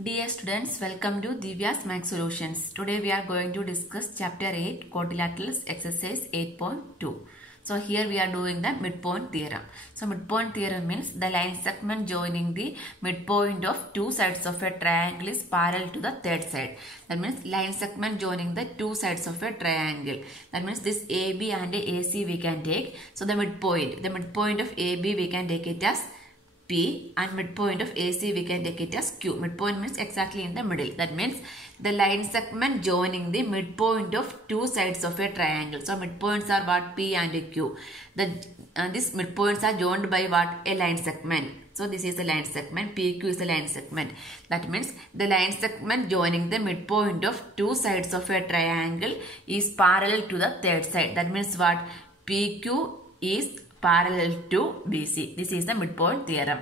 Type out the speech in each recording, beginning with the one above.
Dear students, welcome to Divya's Max Solutions. Today we are going to discuss chapter 8, quadrilaterals, exercise 8.2. So here we are doing the midpoint theorem. So midpoint theorem means the line segment joining the midpoint of two sides of a triangle is parallel to the third side. That means line segment joining the two sides of a triangle. That means this AB and AC we can take. So the midpoint of AB we can take it as P, and midpoint of AC we can take it as Q. Midpoint means exactly in the middle. That means the line segment joining the midpoint of two sides of a triangle. So midpoints are what? P and Q. These midpoints are joined by what? A line segment. So this is a line segment. PQ is a line segment. That means the line segment joining the midpoint of two sides of a triangle is parallel to the third side. That means what? PQ is parallel to BC. This is the midpoint theorem.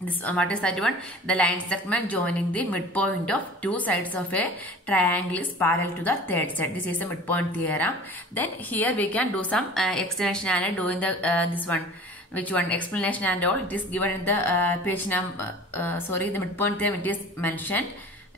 What is that one? The line segment joining the midpoint of two sides of a triangle is parallel to the third side. This is the midpoint theorem. Then here we can do some explanation and doing the this one. Which one? Explanation and all. It is given in the page number. The midpoint theorem it is mentioned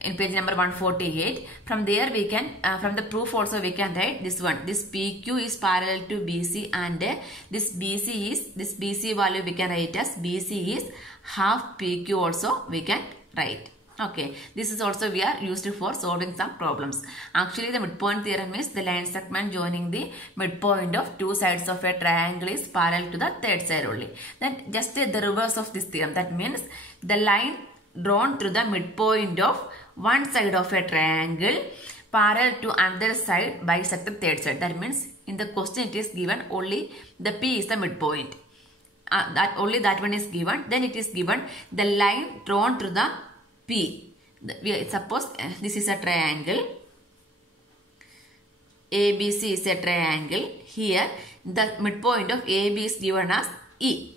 in page number 148. From there we can, from the proof also we can write this one. This PQ is parallel to BC and this BC value we can write as BC is half PQ also we can write. Okay, this is also we are used for solving some problems. Actually the midpoint theorem is the line segment joining the midpoint of two sides of a triangle is parallel to the third side only. Then just the reverse of this theorem. That means the line drawn through the midpoint of one side of a triangle parallel to another side bisect the third side. That means in the question it is given only the P is the midpoint. Only that one is given. Then it is given the line drawn through the P. Suppose this is a triangle. ABC is a triangle. Here the midpoint of AB is given as E.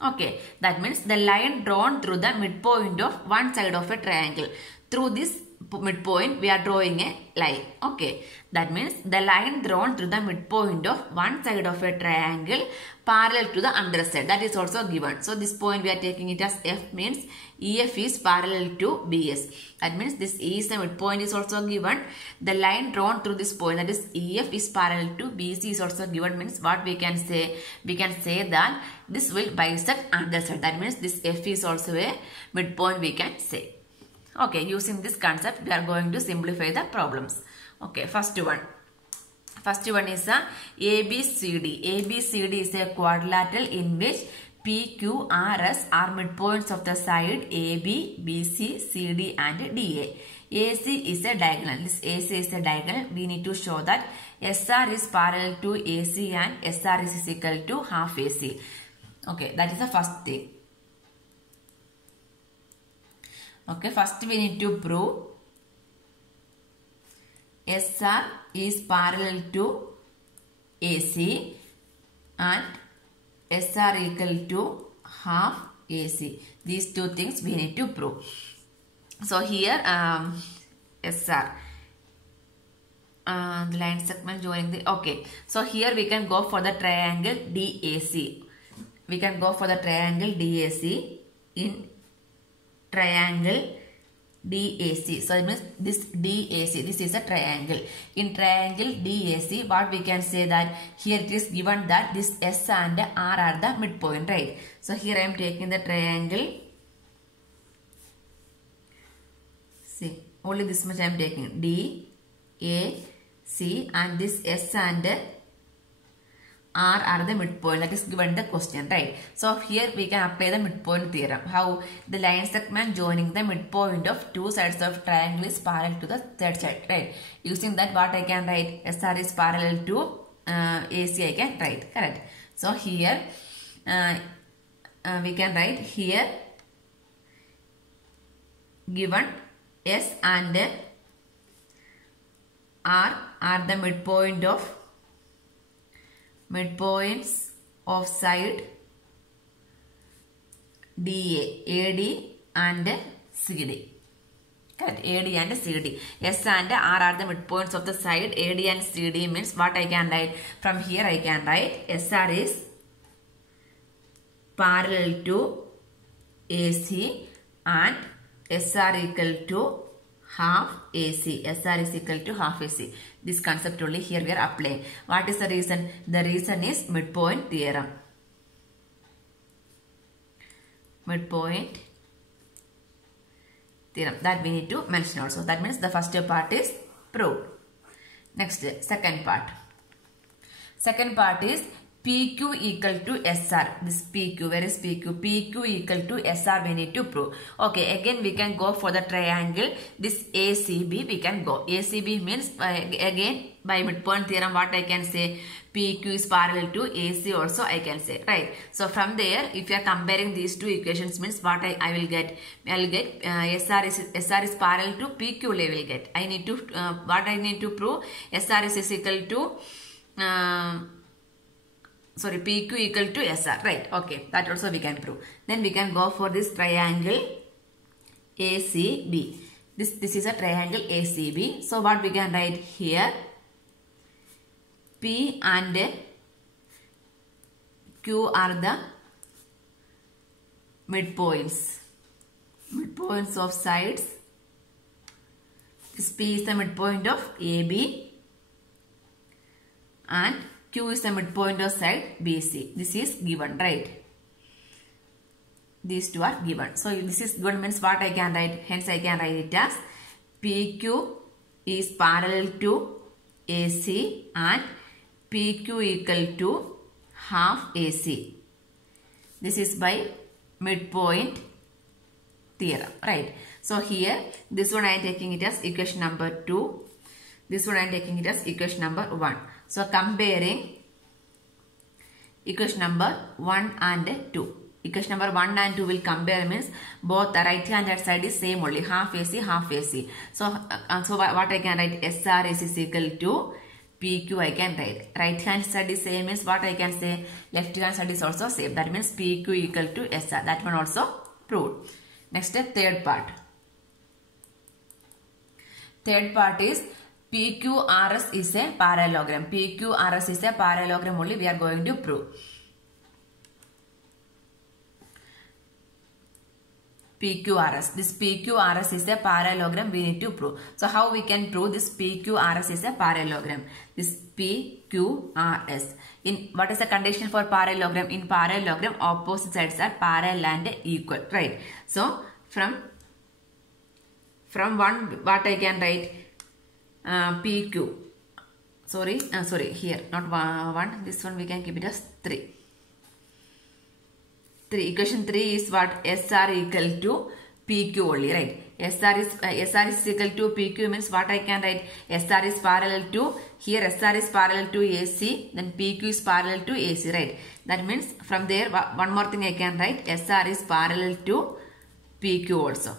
Okay, that means the line drawn through the midpoint of one side of a triangle. Through this midpoint we are drawing a line. Okay, that means the line drawn through the midpoint of one side of a triangle parallel to the other side. That is also given. So this point we are taking it as F, means EF is parallel to BS. That means this E is the midpoint is also given. The line drawn through this point, that is EF, is parallel to BC is also given. Means what we can say? We can say that this will bisect other side. That means this F is also a midpoint we can say. Okay, using this concept we are going to simplify the problems. Okay, first one is a ABCD. ABCD is a quadrilateral in which PQRS are midpoints of the side AB, BC, CD and DA. AC is a diagonal. This AC is a diagonal. We need to show that SR is parallel to AC and SR is equal to half AC. Okay, that is the first thing. Okay, first we need to prove SR is parallel to AC and SR equal to half AC. These two things we need to prove. So here SR, the line segment joining the, okay. So here we can go for the triangle DAC. We can go for the triangle DAC in triangle DAC. So it means this DAC, this is a triangle. In triangle DAC, what we can say that here it is given that this S and R are the midpoint, right? So here I am taking the triangle. See, only this much I am taking. D, A, C, and this S and R are the midpoint. That is given in the question, right? So here we can apply the midpoint theorem. How? The line segment joining the midpoint of two sides of triangle is parallel to the third side, right? Using that, what I can write? SR is parallel to AC I can write, correct? So here we can write here given S and R are the midpoints of side DA, AD and CD. Correct, AD and CD. S and R are the midpoints of the side AD and CD. Means what I can write? From here I can write SR is parallel to AC and SR equal to half AC. SR is equal to half AC. This concept only here we are applying. What is the reason? The reason is midpoint theorem. Midpoint theorem that we need to mention also. That means the first part is proved. Next, second part. Second part is PQ equal to SR. This PQ, where is PQ? PQ equal to SR we need to prove. Okay, again we can go for the triangle. This ACB we can go. ACB means again by midpoint theorem what I can say? PQ is parallel to AC also I can say, right? So from there if you are comparing these two equations means what I will get? I will get SR is parallel to PQ I will get. I need to, what I need to prove? SR is equal to PQ equal to SR, right? Okay, that also we can prove. Then we can go for this triangle ACB. This is a triangle ACB. So what we can write here? P and Q are the midpoints. Midpoints of sides. This P is the midpoint of AB and Q is the midpoint of side BC. This is given, right? These two are given. So this is given means what I can write? Hence I can write it as PQ is parallel to AC and PQ equal to half AC. This is by midpoint theorem, right? So here this one I am taking it as equation number 2. This one I am taking it as equation number 1. So comparing equation number 1 and 2. Equation number 1 and 2 will compare means both the right hand side is same only, half AC, half AC. So what I can write? SR is equal to PQ I can write. Right hand side is same means what I can say? Left hand side is also same. That means PQ equal to SR. That one also proved. Next, third part. Third part is PQRS is a parallelogram. PQRS is a parallelogram only we are going to prove. PQRS. This PQRS is a parallelogram we need to prove. So how we can prove this PQRS is a parallelogram? This PQRS. In what is the condition for parallelogram? In parallelogram opposite sides are parallel and equal, right? So from one what I can write? PQ. Sorry, here not 1. This one we can keep it as 3. 3. Equation 3 is what? SR equal to PQ only, right? SR is equal to PQ means what I can write? SR is parallel to, here SR is parallel to AC, then PQ is parallel to AC, right? That means from there one more thing I can write, SR is parallel to PQ also.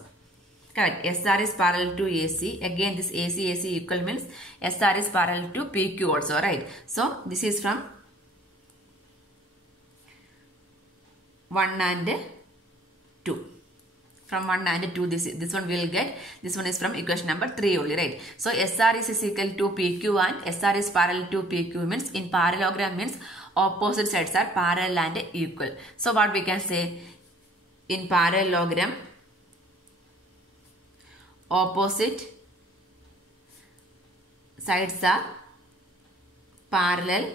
Correct. SR is parallel to AC. Again this AC equal means SR is parallel to PQ also, right? So this is from 1 and 2. From 1 and 2 this one we will get. This one is from equation number 3 only, right? So SR is equal to PQ and SR is parallel to PQ means in parallelogram means opposite sides are parallel and equal. So what we can say? In parallelogram opposite sides are parallel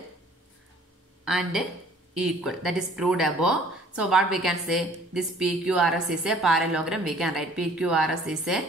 and equal. That is proved above. So what we can say? This PQRS is a parallelogram. We can write PQRS is a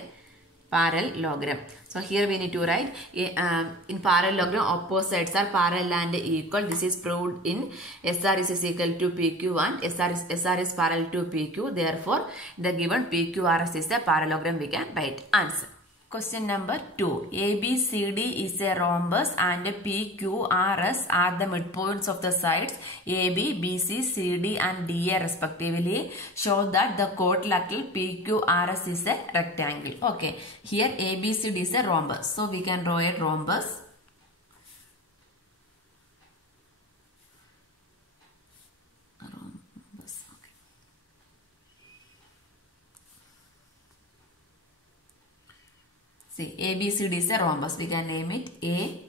parallelogram. So here we need to write in parallelogram opposite sides are parallel and equal. This is proved in SR is equal to PQ and SR is parallel to PQ. Therefore, the given PQRS is a parallelogram. We can write answer. Question number 2. ABCD is a rhombus and PQRS are the midpoints of the sides AB, BC, CD and DA respectively. Show that the quadrilateral PQRS is a rectangle. Okay. Here ABCD is a rhombus. So we can draw a rhombus. See, ABCD is a rhombus. We can name it A,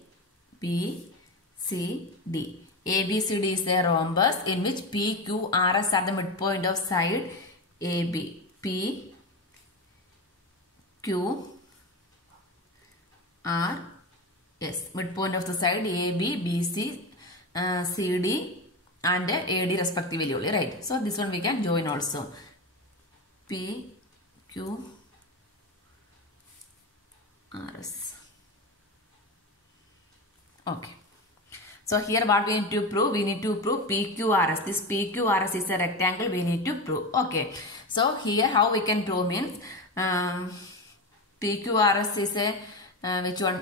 B, C, D. ABCD is a rhombus in which P, Q, R, S are the midpoint of side AB. P, Q R S. Midpoint of the side AB, BC, CD and AD respectively only, right? So this one we can join also. P Q R S. Okay. So here what we need to prove? We need to prove PQRS. This PQRS is a rectangle we need to prove. Okay. So here how we can prove means PQRS is a which one?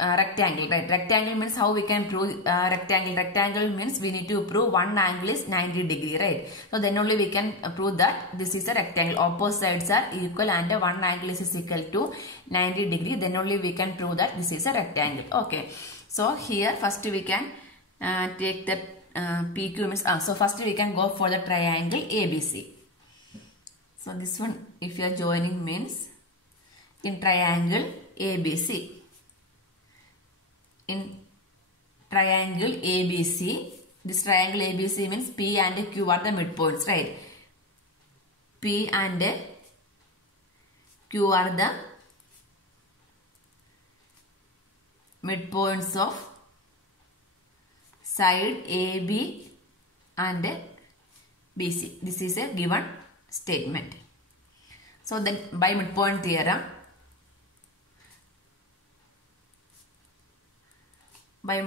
Rectangle, right? Rectangle means how we can prove rectangle. Rectangle means we need to prove one angle is 90 degree, right? So then only we can prove that this is a rectangle. Opposite sides are equal and one angle is equal to 90 degree. Then only we can prove that this is a rectangle. Okay. So here first we can take the PQ means so first we can go for the triangle ABC. So this one if you are joining means in triangle ABC. In triangle ABC, this triangle ABC means P and Q are the midpoints, right? P and Q are the midpoints of side AB and BC. This is a given statement. So then by midpoint theorem, what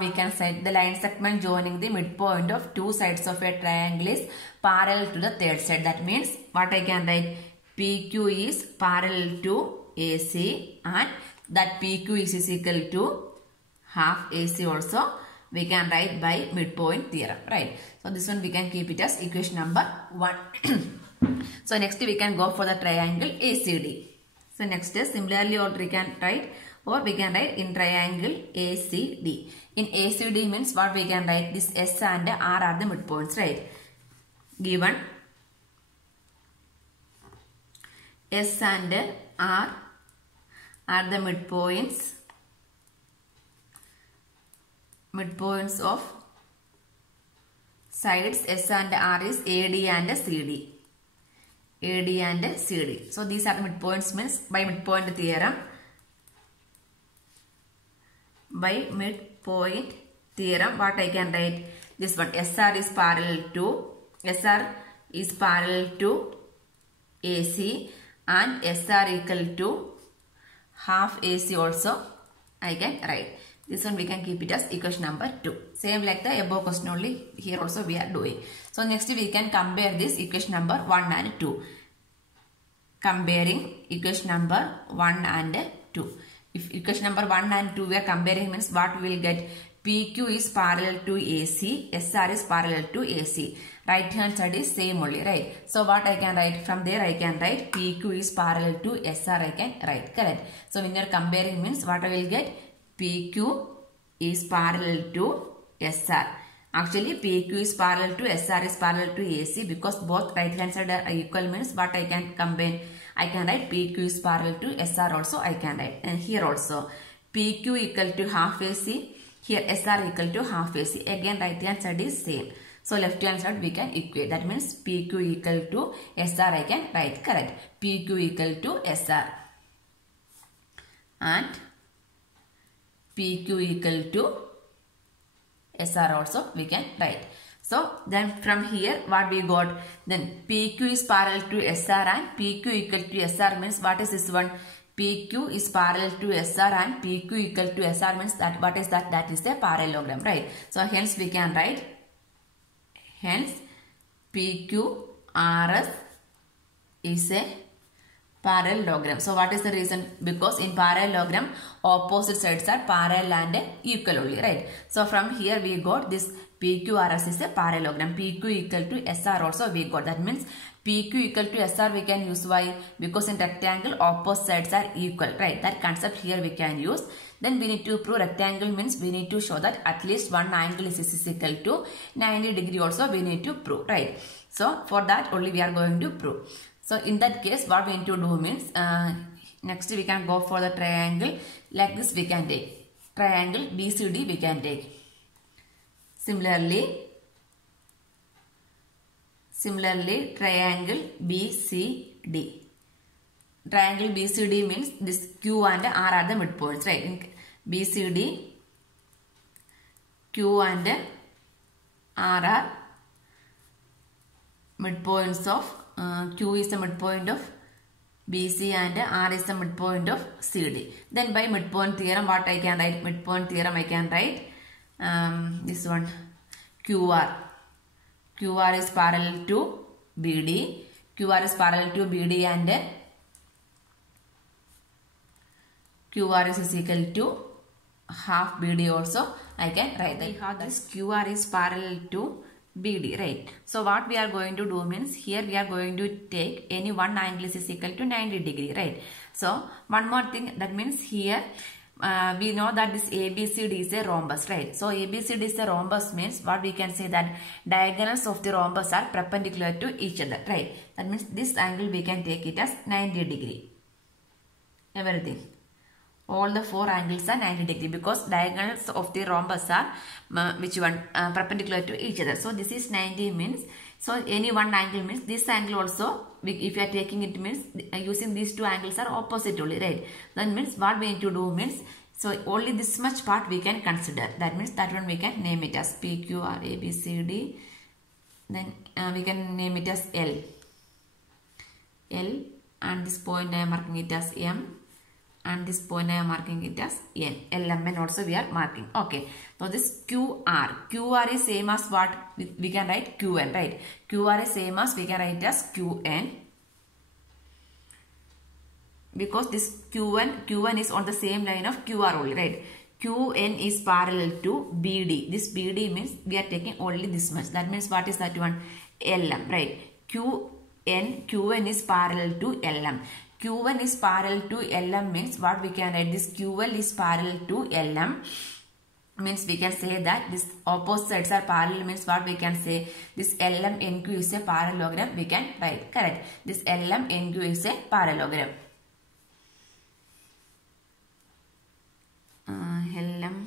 we can say, the line segment joining the midpoint of two sides of a triangle is parallel to the third side. That means what I can write, PQ is parallel to AC and that PQ is equal to half AC also we can write by midpoint theorem, right? So this one we can keep it as equation number 1. So next we can go for the triangle ACD. So next is similarly we can write in triangle ACD. In ACD means what we can write, this S and R are the midpoints, right? Given S and R are the midpoints of sides S and R is AD and CD. AD and CD. So these are the midpoints means by midpoint theorem. By midpoint theorem, what I can write, this one SR is parallel to AC and SR equal to half AC also I can write. This one we can keep it as equation number 2. Same like the above question only here also we are doing. So next we can compare this equation number 1 and 2. Comparing equation number 1 and 2. If equation number 1 and 2 we are comparing means what we will get, PQ is parallel to AC, SR is parallel to AC. Right hand side is same only, right? So what I can write, from there I can write PQ is parallel to SR I can write, correct? So when you are comparing means what I will get, PQ is parallel to SR. Actually PQ is parallel to SR is parallel to AC because both right hand side are equal means what I can combine. I can write PQ is parallel to SR also I can write. And here also PQ equal to half AC. Here SR equal to half AC. Again right hand side is same. So left hand side we can equate. That means PQ equal to SR I can write, correct? PQ equal to SR. And PQ equal to SR also we can write. So then from here what we got, then PQ is parallel to SR and PQ equal to SR means what is this one? PQ is parallel to SR and PQ equal to SR means that what is that? That is a parallelogram, right? So hence we can write, hence PQRS is a parallelogram. So what is the reason? Because in parallelogram opposite sides are parallel and equal only, right? So from here we got this PQRS is a parallelogram. PQ equal to SR also we got. That means PQ equal to SR we can use. Why? Because in rectangle opposite sides are equal, right? That concept here we can use. Then we need to prove rectangle means we need to show that at least one angle is equal to 90 degree also we need to prove, right? So for that only we are going to prove. So in that case what we need to do means next we can go for the triangle like this we can take. Triangle BCD we can take. Similarly Similarly, triangle BCD. Triangle BCD means this Q and R are the midpoints, right? In BCD, Q and R are midpoints of Q is the midpoint of BC and R is the midpoint of CD. Then by midpoint theorem, what I can write? Midpoint theorem I can write this one QR. QR is parallel to BD. QR is parallel to BD and QR is equal to half BD also I can write that. We have this QR is parallel to BD, right? So what we are going to do means here we are going to take any one angle is equal to 90 degree, right? So one more thing, that means here we know that this ABCD is a rhombus, right? So ABCD is a rhombus means what we can say that diagonals of the rhombus are perpendicular to each other, right? That means this angle we can take it as 90 degree. Everything. All the four angles are 90 degree because diagonals of the rhombus are which one perpendicular to each other. So this is 90 means, so any one angle means this angle also, if you are taking it means using these two angles are opposite only, right? That means what we need to do means, so only this much part we can consider. That means that one we can name it as PQ or ABCD. Then we can name it as L. L, and this point I am marking it as M. And this point I am marking it as N. LMN also we are marking. Okay. So this QR. QR is same as what we can write QN, right? QR is same as we can write as QN. Because this QN is on the same line of QR only, right? QN is parallel to BD. This BD means we are taking only this much. That means what is that one? LM, right? QN is parallel to LM. Q1 is parallel to LM means what we can write, this QL is parallel to LM means we can say that this opposite sides are parallel means what we can say, this LM NQ is a parallelogram we can write, correct? This LM NQ is a parallelogram. LM.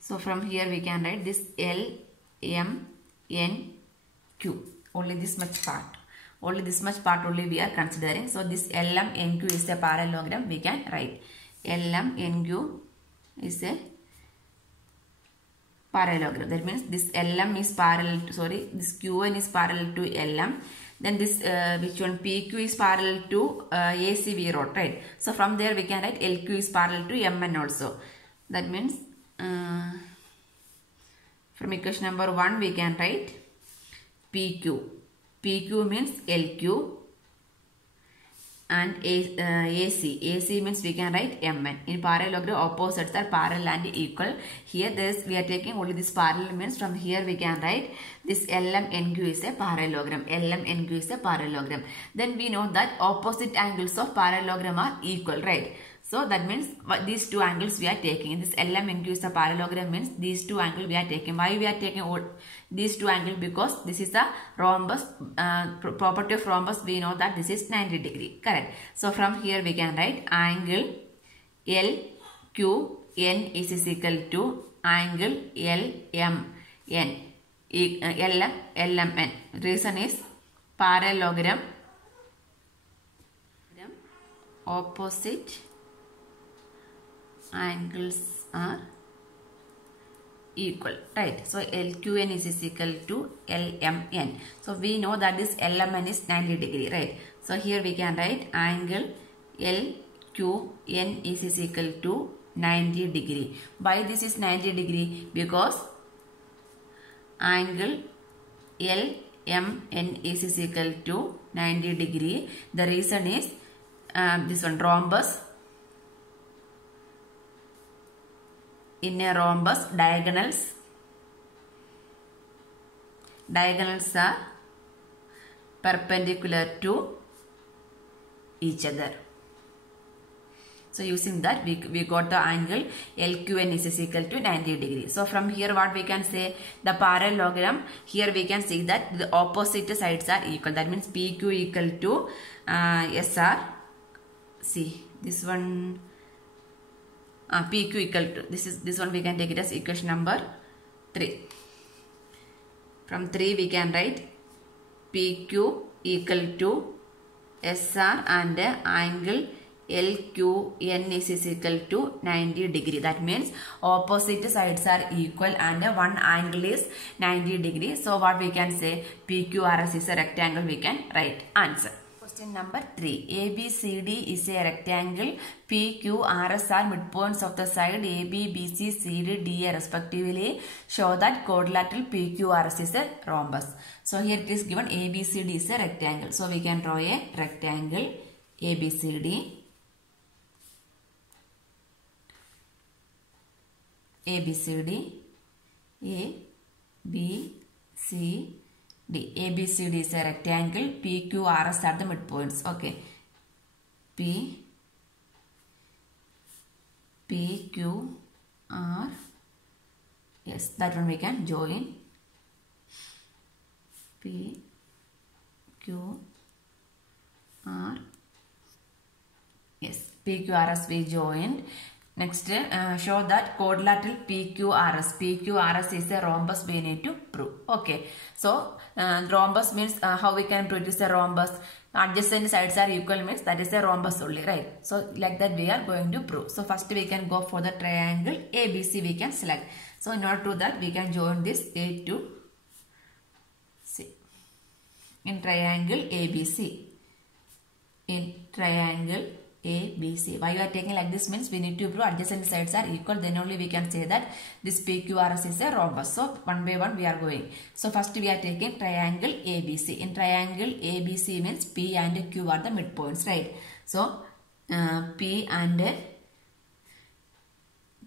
So from here we can write this LM NQ, only this much part. Only this much part only we are considering. So this LM NQ is a parallelogram we can write. LM NQ is a parallelogram. That means this LM is parallel to, this QN is parallel to LM. Then this which one, PQ is parallel to AC we wrote, right? So from there we can write LQ is parallel to MN also. That means from equation number 1 we can write PQ. PQ means LQ and AC. AC means we can write MN. In parallelogram, opposites are parallel and equal. Here we are taking only this parallel means from here we can write this LM NQ is a parallelogram. LM NQ is a parallelogram. Then we know that opposite angles of parallelogram are equal, right? So that means these two angles we are taking. This LM NQ is a parallelogram means these two angles we are taking. Why we are taking these two angles? Because this is a rhombus. Property of rhombus, we know that this is 90 degree. Correct. So from here we can write angle LQN is equal to angle LMN. LMN. Reason is parallelogram, opposite angles are equal, right? So LQN is equal to LMN. So we know that this LMN is 90 degree, right? So here we can write angle LQN is equal to 90 degree. Why this is 90 degree? Because angle LMN is equal to 90 degree. The reason is this one, rhombus. In a rhombus, diagonals are perpendicular to each other. So using that we got the angle LQN is equal to 90 degrees. So from here what we can say, the parallelogram, here we can see that the opposite sides are equal. That means PQ equal to SR. See this one. PQ equal to, this one we can take it as equation number 3. From 3 we can write PQ equal to SR and angle LQN is equal to 90 degree. That means opposite sides are equal and one angle is 90 degree. So what we can say, PQRS is a rectangle, we can write answer. Question number 3. ABCD is a rectangle. PQRS are midpoints of the side AB, BC, CD, DA respectively. Show that quadrilateral PQRS is a rhombus. So here it is given ABCD is a rectangle. So we can draw a rectangle ABCD. ABCD, A, B, C, D. ABCD is a rectangle. PQRS are the midpoints. Okay. PQR. Yes, that one we can join. PQR. Yes, PQRS we joined. Next, show that quadrilateral PQRS. PQRS is a rhombus we need to prove. Okay. So, rhombus means how we can prove it is a rhombus. Adjacent sides are equal means that is a rhombus only, right? So, like that we are going to prove. So, first we can go for the triangle ABC we can select. So, in order to that we can join this A to C. In triangle ABC. In triangle ABC. Why you are taking like this means we need to prove adjacent sides are equal. Then only we can say that this PQRS is a rhombus. So one by one we are going. So first we are taking triangle ABC. In triangle ABC means P and Q are the midpoints, right? So P and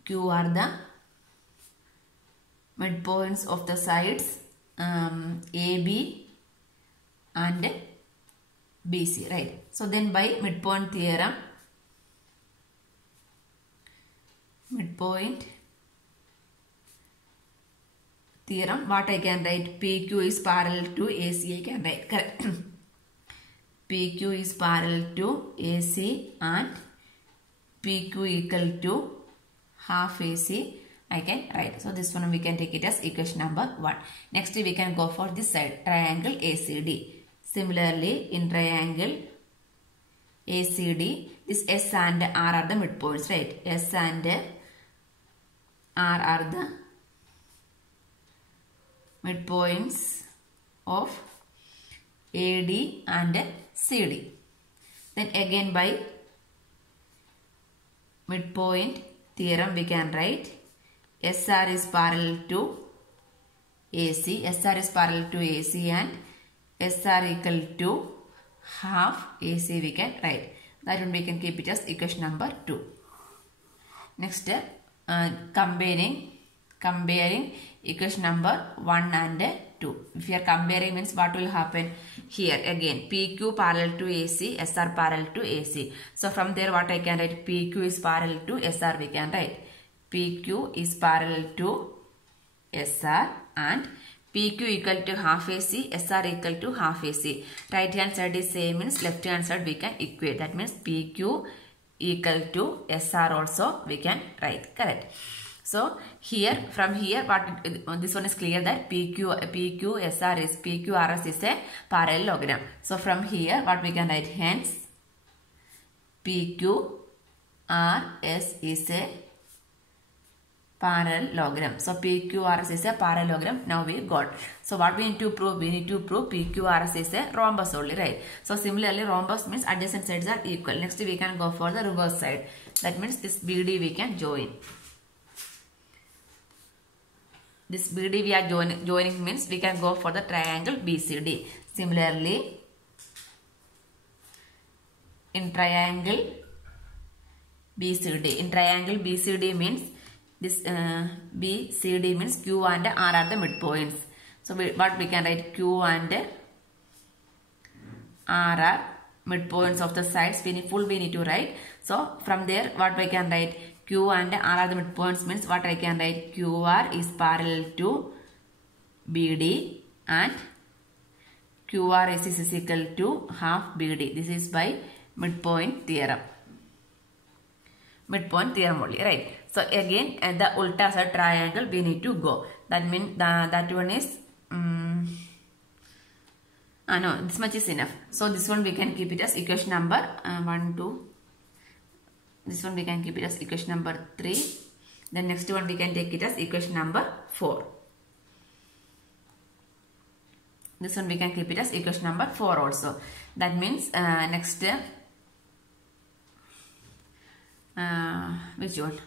Q are the midpoints of the sides AB and BC, right? So then by midpoint theorem, what I can write? PQ is parallel to AC, I can write, correct? PQ is parallel to AC and PQ equal to half AC, I can write. So this one we can take it as equation number 1. Next we can go for this side, triangle ACD. Similarly, in triangle ACD, this S and R are the midpoints, right? S and R are the midpoints of AD and CD. Then again by midpoint theorem we can write SR is parallel to AC. SR is parallel to AC and SR equal to half AC we can write. That one we can keep it as equation number 2. Next, comparing equation number 1 and 2. If you are comparing means what will happen? Here again PQ parallel to AC, SR parallel to AC. So from there what I can write? PQ is parallel to SR we can write. PQ is parallel to SR and PQ equal to half AC, SR equal to half AC. Right hand side is same means left hand side we can equate. That means PQ equal to SR also we can write, correct. So here from here what this one is clear that PQRS is a parallelogram. So from here what we can write? Hence PQRS is a parallelogram. So PQRS is a parallelogram. Now we got. So what we need to prove? We need to prove PQRS is a rhombus only, right? So similarly rhombus means adjacent sides are equal. Next we can go for the reverse side. That means this BD we can join. This BD we are joining means we can go for the triangle BCD. Similarly in triangle BCD. In triangle BCD means this BCD means Q and R are the midpoints. So what we can write? Q and R are midpoints of the sides. We need to write. So from there what we can write? Q and R are the midpoints means what I can write? QR is parallel to BD and QRS is equal to half BD. This is by midpoint theorem. Midpoint theorem only, right? So again the ulta side triangle we need to go. That means that one is No, this much is enough. So this one we can keep it as equation number 1, 2. This one we can keep it as equation number 3. Then next one we can take it as equation number 4. This one we can keep it as equation number 4 also. That means next which one?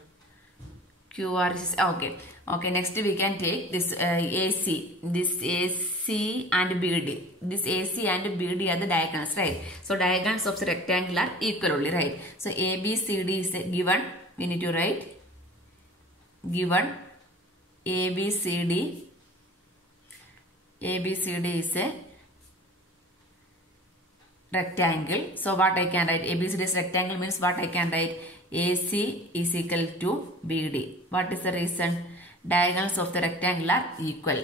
QR is okay. Okay, next we can take this AC. This AC and BD. This AC and BD are the diagonals, right? So diagonals of the rectangle are equal only, right? So ABCD is given. We need to write given ABCD. ABCD is a rectangle. So what I can write? ABCD is rectangle means what I can write? AC is equal to BD. What is the reason? Diagonals of the rectangle are equal.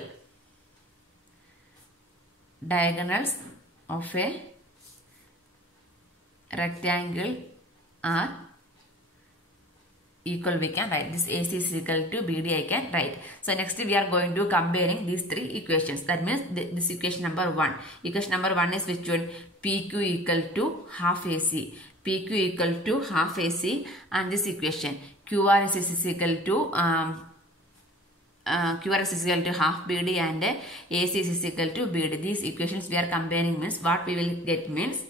Diagonals of a rectangle are equal, we can write. This AC is equal to BD I can write. So next we are going to comparing these three equations. That means this equation number 1. Equation number 1 is which one? PQ equal to half AC. PQ equal to half AC, and this equation QR is equal to QR is equal to half BD and AC is equal to BD. These equations we are comparing means what we will get means,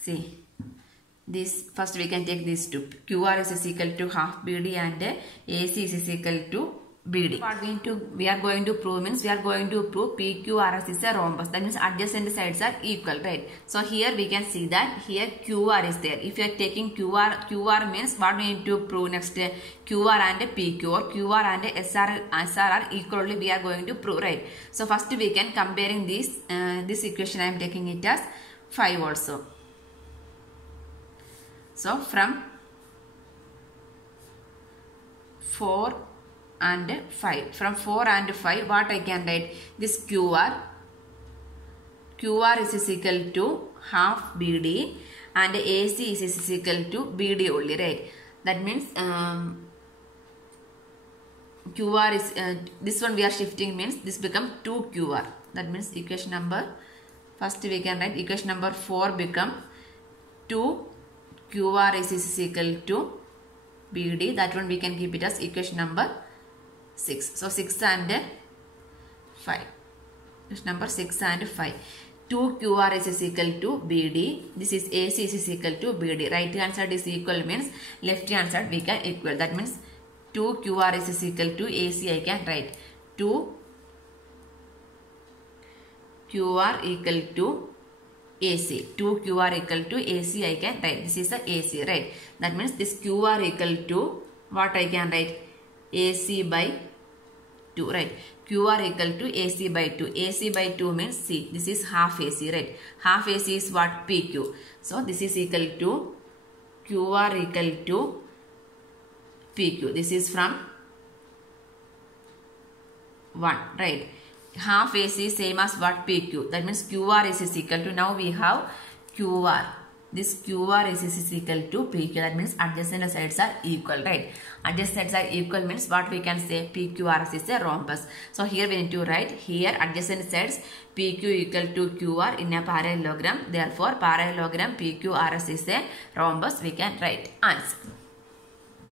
see, this first we can take these two. QR is equal to half BD and AC is equal to BD. What we are going to prove means we are going to prove PQRS is a rhombus. That means adjacent sides are equal, right? So here we can see that here QR is there. If you are taking QR means what we need to prove next? QR and PQ, or QR and SR are equal only we are going to prove, right? So first we can comparing this equation I am taking it as 5 also. So from 4 and 5. From 4 and 5 what I can write? This QR is equal to half BD and AC is equal to BD only, right? That means QR is this one we are shifting means this become 2 QR. That means equation number, first we can write equation number 4 become 2 QR is equal to BD. That one we can keep it as equation number 6. So 6 and 5. Equation number 6 and 5. 2 QR is equal to BD. This is AC is equal to BD. Right hand side is equal means left hand side we can equal. That means 2 QR is equal to AC I can write. 2 QR equal to AC. 2 QR equal to AC I can write. This is the AC, right? That means this QR equal to what I can write? AC by 2, right? QR equal to AC by 2. AC by 2 means, see, this is half AC, right? Half AC is what? PQ. So this is equal to QR equal to PQ. This is from 1, right? Half AC is same as what? PQ. That means QR is equal to, now we have QR. This QR is equal to PQ. That means adjacent sides are equal, right? Adjacent sides are equal means what we can say? PQRS is a rhombus. So here we need to write here adjacent sides PQ equal to QR in a parallelogram. Therefore parallelogram PQRS is a rhombus. We can write answer.